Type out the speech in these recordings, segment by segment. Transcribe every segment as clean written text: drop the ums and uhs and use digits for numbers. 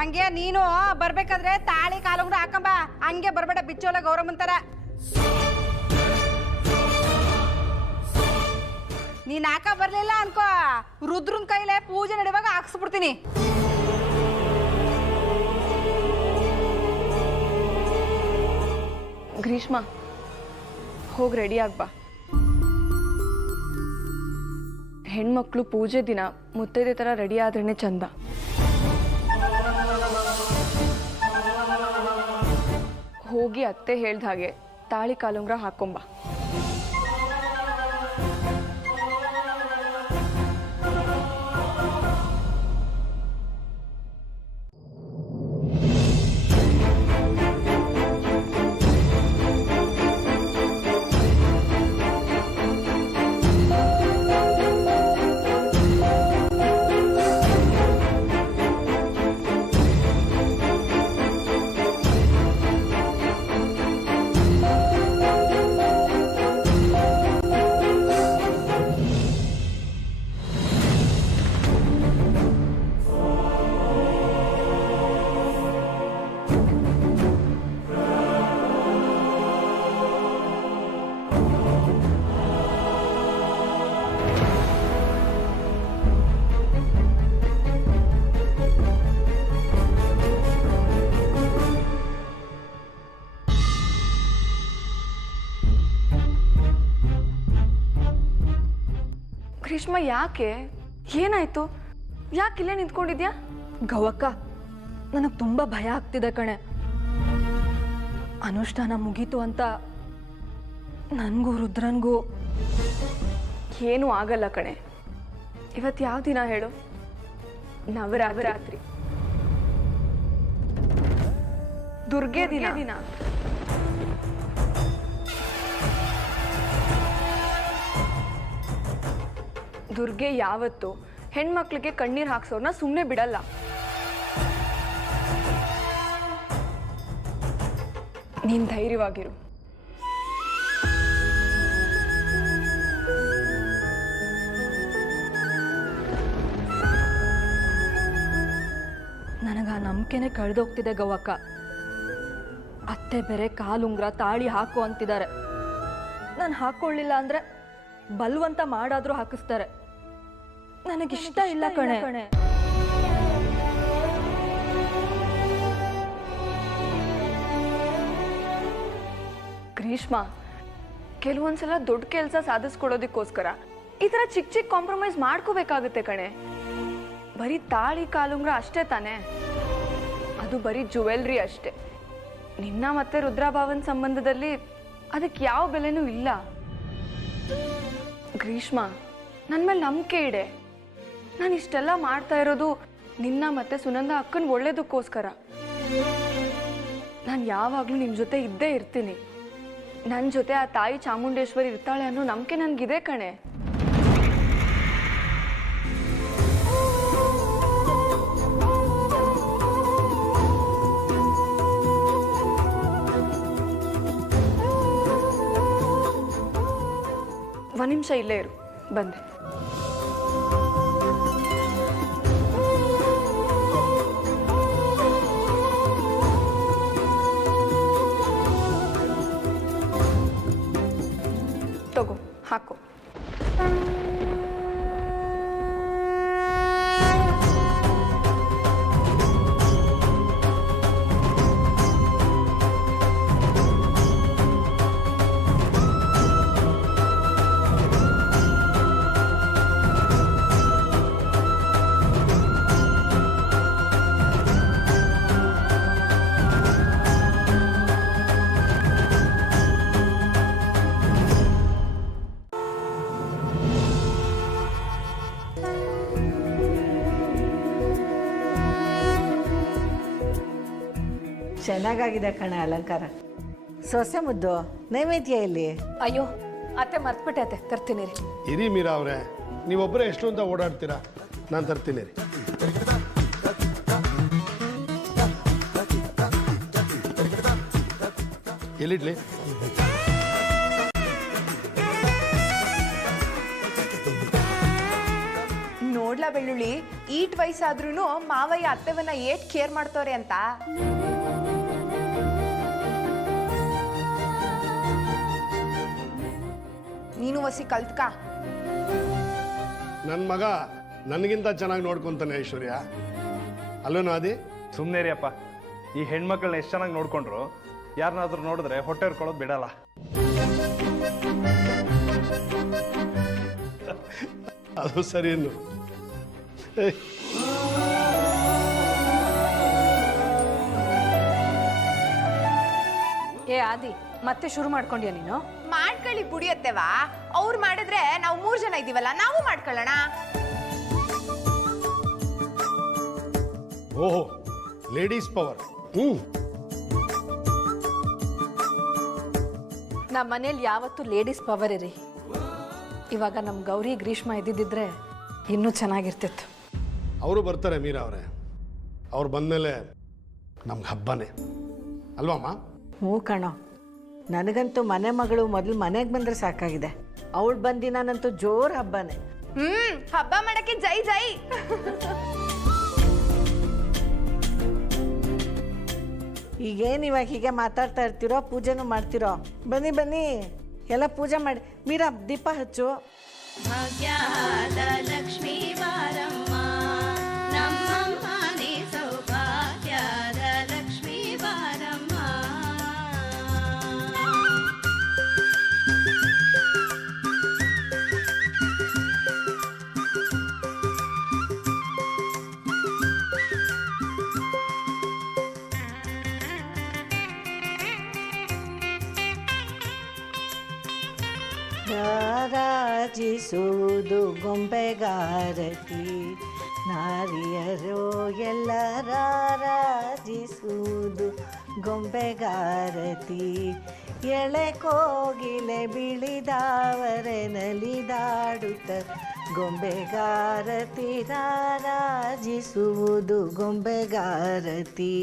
ಹಂಗೆ ನೀನು ಬರ್ಬೇಕಾದ್ರೆ ತಾಳಿ ಕಾಲುಂಗ್ರ ಹಾಕಂಬ. ಹಂಗೆ ಬರ್ಬೇಡ ಬಿಚ್ಚೋಲ ಗೌರಮ್ಮಂತರ. ನೀನ್ ಹಾಕ ಬರ್ಲಿಲ್ಲ ಅನ್ಕೋ, ರುದ್ರನ್ ಕೈಲೇ ಪೂಜೆ ನಡೆಯುವಾಗ ಹಾಕ್ಸ್ಬಿಡ್ತೀನಿ. ಗ್ರೀಷ್ಮ, ಹೋಗಿ ರೆಡಿ ಆಗ್ಬಾ. ಹೆಣ್ಮಕ್ಳು ಪೂಜೆ ದಿನ ಮುತ್ತೈದೆ ಥರ ರೆಡಿ ಆದ್ರೇ ಚಂದ. ಹೋಗಿ ಅತ್ತೆ ಹೇಳ್ದ ಹಾಗೆ ತಾಳಿ ಕಾಲುಂಗ್ರ ಹಾಕೊಂಬ. ಗ್ರೀಷ್ಮ, ಯಾಕೆ? ಏನಾಯ್ತು? ಯಾಕಿಲ್ಲೇ ನಿಂತ್ಕೊಂಡಿದ್ಯಾ? ಗೌವಕ್ಕ, ನನಗೆ ತುಂಬ ಭಯ ಆಗ್ತಿದೆ ಕಣೆ. ಅನುಷ್ಠಾನ ಮುಗೀತು ಅಂತ ನನಗೂ ರುದ್ರನ್ಗೂ ಏನೂ ಆಗಲ್ಲ ಕಣೆ. ಇವತ್ತು ಯಾವ ದಿನ ಹೇಳು? ನವರಾತ್ರಿ. ದುರ್ಗೆ ದಿನ. ದುರ್ಗೆ ಯಾವತ್ತು ಹೆಣ್ಮಕ್ಳಿಗೆ ಕಣ್ಣೀರ್ ಹಾಕ್ಸೋರ್ನ ಸುಮ್ಮನೆ ಬಿಡಲ್ಲ. ನೀನ್ ಧೈರ್ಯವಾಗಿರು. ನನಗ ನಂಬಿಕೆನೆ ಕಳೆದೋಗ್ತಿದೆ ಗೌವಕ್ಕ. ಅತ್ತೆ ಬೇರೆ ಕಾಲುಂಗ್ರ ತಾಳಿ ಹಾಕು ಅಂತಿದ್ದಾರೆ. ನಾನು ಹಾಕೊಳ್ಳಿಲ್ಲ ಅಂದ್ರೆ ಬಲ್ವಂತ ಮಾಡಾದ್ರೂ ಹಾಕಿಸ್ತಾರೆ. ನನಗಿಷ್ಟ ಇಲ್ಲ ಕಣೆ. ಗ್ರೀಷ್ಮ, ಕೆಲವೊಂದ್ಸಲ ದೊಡ್ಡ ಕೆಲಸ ಸಾಧಿಸ್ಕೊಡೋದಕ್ಕೋಸ್ಕರ ಈ ತರ ಚಿಕ್ಕ ಚಿಕ್ಕ ಕಾಂಪ್ರಮೈಸ್ ಮಾಡ್ಕೋಬೇಕಾಗುತ್ತೆ ಕಣೆ. ಬರೀ ತಾಳಿ ಕಾಲುಂಗ್ರ ಅಷ್ಟೇ ತಾನೆ, ಅದು ಬರೀ ಜುವೆಲ್ರಿ ಅಷ್ಟೇ. ನಿನ್ನ ಮತ್ತೆ ರುದ್ರಾಭಾವನ್ ಸಂಬಂಧದಲ್ಲಿ ಅದಕ್ಕೆ ಯಾವ ಬೆಲೆನೂ ಇಲ್ಲ. ಗ್ರೀಷ್ಮ, ನನ್ನ ಮೇಲೆ ನಂಬಿಕೆ ಇಡೆ. ನಾನು ಇಷ್ಟೆಲ್ಲ ಮಾಡ್ತಾ ಇರೋದು ನಿನ್ನ ಮತ್ತೆ ಸುನಂದ ಅಕ್ಕನ ಒಳ್ಳೇದಕ್ಕೋಸ್ಕರ. ನಾನು ಯಾವಾಗಲೂ ನಿಮ್ಮ ಜೊತೆ ಇದ್ದೇ ಇರ್ತೀನಿ. ನನ್ನ ಜೊತೆ ಆ ತಾಯಿ ಚಾಮುಂಡೇಶ್ವರಿ ಇರ್ತಾಳೆ ಅನ್ನೋ ನಂಬಿಕೆ ನನಗಿದೆ ಕಣೆ. ಒಂದು ನಿಮಿಷ ಇಲ್ಲೇ ಇರು, ಬಂದೆ. ತಗೋ, ಹಾಕೋ. ಚೆನ್ನಾಗಾಗಿದೆ ಕಣೆ ಅಲಂಕಾರ. ಸೊಸೆ ಮುದ್ದು ನೈವೇದ್ಯ ಇಲ್ಲಿ. ಅಯ್ಯೋ ಅತ್ತೆ ಮರ್ತ್ಬಿಟ್ಟೆ ಅತ್ತೆ, ತರ್ತೀನಿ ರೀ. ಇರಿ ಮೀರಾ ಅವರೇ, ನೀವೊಬ್ಬರೇ ಎಷ್ಟು ಅಂತ ಓಡಾಡ್ತೀರಾ? ನಾನು ತರ್ತೀನಿ ರೀ. ಎಲ್ಲಿಡ್ಲಿ? ನೋಡ್ಲಾ ಬೆಳ್ಳುಳ್ಳಿ, ಈಟ್ ವಯಸ್ಸಾದ್ರೂ ಮಾವಯ್ಯ ಅತ್ತೆವನ್ನ ಏಟ್ ಕೇರ್ ಮಾಡ್ತವ್ರೆ ಅಂತ. ನೀನು ವಸಿ ಕಲ್ತ್ಕ. ನನ್ನ ಮಗ ನನಗಿಂತ ಚೆನ್ನಾಗಿ ನೋಡ್ಕೊಂತಾನೆ ಐಶ್ವರ್ಯ, ಅಲ್ವೇನೋ ಆದಿ? ಸುಮ್ಮನೆ ರೀ ಅಪ್ಪ, ಈ ಹೆಣ್ಮಕ್ಳನ್ನ ಎಷ್ಟು ಚೆನ್ನಾಗಿ ನೋಡ್ಕೊಂಡ್ರು ಯಾರನ್ನಾದ್ರೂ ನೋಡಿದ್ರೆ ಹೊಟ್ಟೆ ಹೊರ್ಕೊಳ್ಳೋದು ಬಿಡಲ್ಲ. ಅದು ಸರಿ ಇನ್ನು. ಏ ಆದಿ, ಮತ್ತೆ ಶುರು ಮಾಡ್ಕೊಂಡ್ಯಾ ನೀನು? ಮಾಡ್ಕೊಳ್ಳಿ ಬುಡಿಯತ್ತೆವಾ, ಅವ್ರು ಮಾಡಿದ್ರೆ ನಾವು 3 ಜನ ಇದೀವಲ್ಲ, ನಾವು ಮಾಡ್ಕೊಳ್ಳೋಣ. ಓಹೋ, ಲೇಡೀಸ್ ಪವರ್. ನಮ್ಮ ಮನೇಲಿ ಯಾವತ್ತೂ ಲೇಡೀಸ್ ಪವರ್ ಇರಿ. ಇವಾಗ ನಮ್ಮ ಗೌರಿ ಗ್ರೀಷ್ಮ ಇದ್ದಿದ್ದಿದ್ರೆ ಇನ್ನೂ ಚೆನ್ನಾಗಿರ್ತಿತ್ತು. ಅವರು ಬರ್ತಾರೆ ಮೀರಾ ಅವರೇ, ಅವ್ರು ಬಂದಮೇಲೆ ನಮ್ಗೆ ಹಬ್ಬನೇ ಅಲ್ವಮ್ಮ? ಹ್ಞೂ ಕಣೋ, ನನಗಂತೂ ಮನೆ ಮಗಳು ಮೊದಲು ಮನೆಗೆ ಬಂದರೆ ಸಾಕಾಗಿದೆ. ಅವಳು ಬಂದಿನಾನಂತೂ ಜೋರು ಹಬ್ಬನೇ. ಹಬ್ಬ ಮಾಡಕ್ಕೆ ಜೈ ಜೈ. ಈಗೇನು ಇವಾಗ ಹೀಗೆ ಮಾತಾಡ್ತಾ ಇರ್ತೀರೋ, ಪೂಜೆನೂ ಮಾಡ್ತಿರೋ? ಬನ್ನಿ ಬನ್ನಿ, ಎಲ್ಲ ಪೂಜೆ ಮಾಡಿ. ಮೀರಾ ದೀಪ ಹಚ್ಚು. ಭಾಗ್ಯದ ಲಕ್ಷ್ಮೀ ಬಾರಮ್ಮ, ನಮ್ಮಮ್ಮನೇ ಸೌಭಾಗ್ಯದ ಲಕ್ಷ್ಮೀ ಬಾರಮ್ಮ. ರಾರಾಜಿಸುವುದು ಗೊಂಬೆಗಾರತಿ, ನಾರಿಯರು ಎಲ್ಲ ರಾರಾಜಿಸುವುದು ಗೊಂಬೆಗಾರತಿ. ಎಳೆ ಕೋಗಿಲೆ ಬಿಳಿದಾವರೆ ನಲಿದಾಡುತ್ತ ಗೊಂಬೆಗಾರತಿ, ರಾರಾಜಿಸುವುದು ಗೊಂಬೆಗಾರತಿ.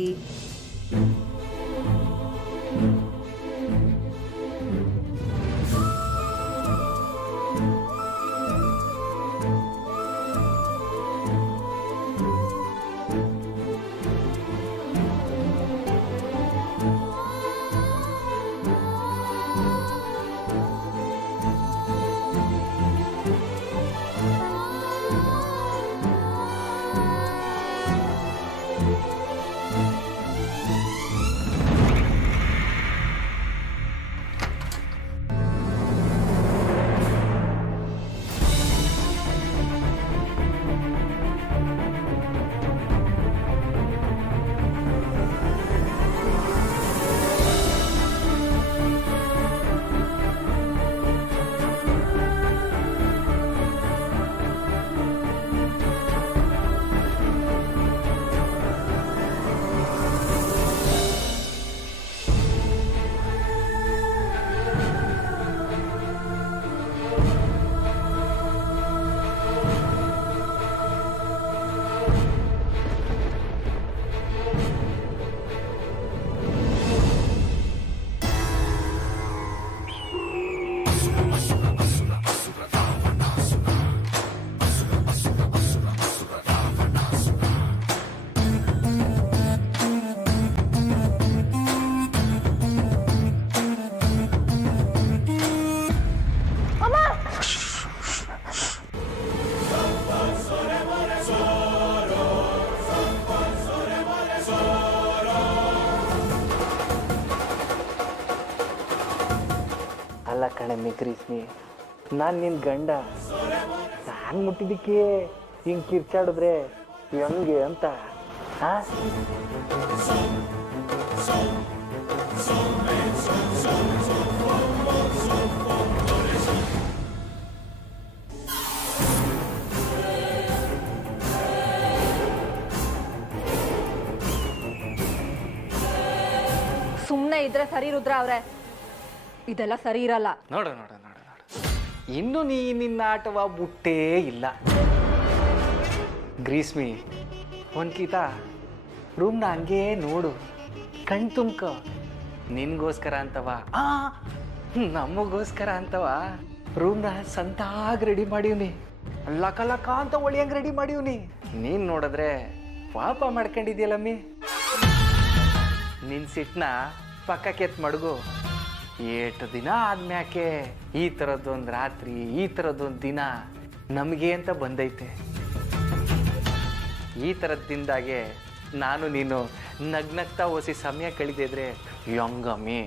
ಅಲ್ಲ ಕಣಮ್ಮಿ ಗ್ರೀಸ್ಮಿ, ನಾನು ನಿನ್ನ ಗಂಡ. ನಾನು ಮುಟ್ಟಿದ್ದಕ್ಕೆ ಹಿಂಗೆ ಕಿರ್ಚಾಡಿದ್ರೆ ಹೆಂಗೆ ಅಂತ? ಸುಮ್ಮನೆ ಇದ್ರೆ ಸರಿ ರುದ್ರ ಅವ್ರೆ, ಇದೆಲ್ಲ ಸರಿ ಇರಲ್ಲ. ನೋಡ ನೋಡ ನೋಡ ನೋಡ, ಇನ್ನು ನೀ ನಿನ್ನ ಆಟವ ಬುಟ್ಟೇ ಇಲ್ಲ. ಗ್ರೀಸ್ಮಿ, ಒಂದ್ಕೀತ ರೂಮ್ನ ಹಂಗೇ ನೋಡು, ಕಣ್ ತುಂಬ್ಕ. ನಿನ್ಗೋಸ್ಕರ ಅಂತವ, ನಮಗೋಸ್ಕರ ಅಂತವ ರೂಮ್ನ ಸಂತಾಗಿ ರೆಡಿ ಮಾಡೀವ್ನಿ. ಲಕ ಲಕ ಅಂತ ಒಳಿಯಂಗ್ ರೆಡಿ ಮಾಡಿವ್ನಿ. ನೀನ್ ನೋಡಿದ್ರೆ ಪಾಪ ಮಾಡ್ಕೊಂಡಿದ್ಯಲ್ಲಮ್ಮಿ. ನಿನ್ ಸಿಟ್ನ ಪಕ್ಕಕ್ಕೆ ಎತ್ ಮಡಗು. ಏಟು ದಿನ ಆದ್ಮ್ಯಾಕೆ ಈ ಥರದ್ದೊಂದು ರಾತ್ರಿ, ಈ ಥರದ್ದೊಂದು ದಿನ ನಮಗೆ ಅಂತ ಬಂದೈತೆ. ಈ ಥರದ ದಿನದಾಗೆ ನಾನು ನೀನು ನಗ್ನಗ್ತಾ ಓಸಿ ಸಮಯ ಕಳೆದಿದ್ರೆ ಯಂಗಮ್ಮಿ.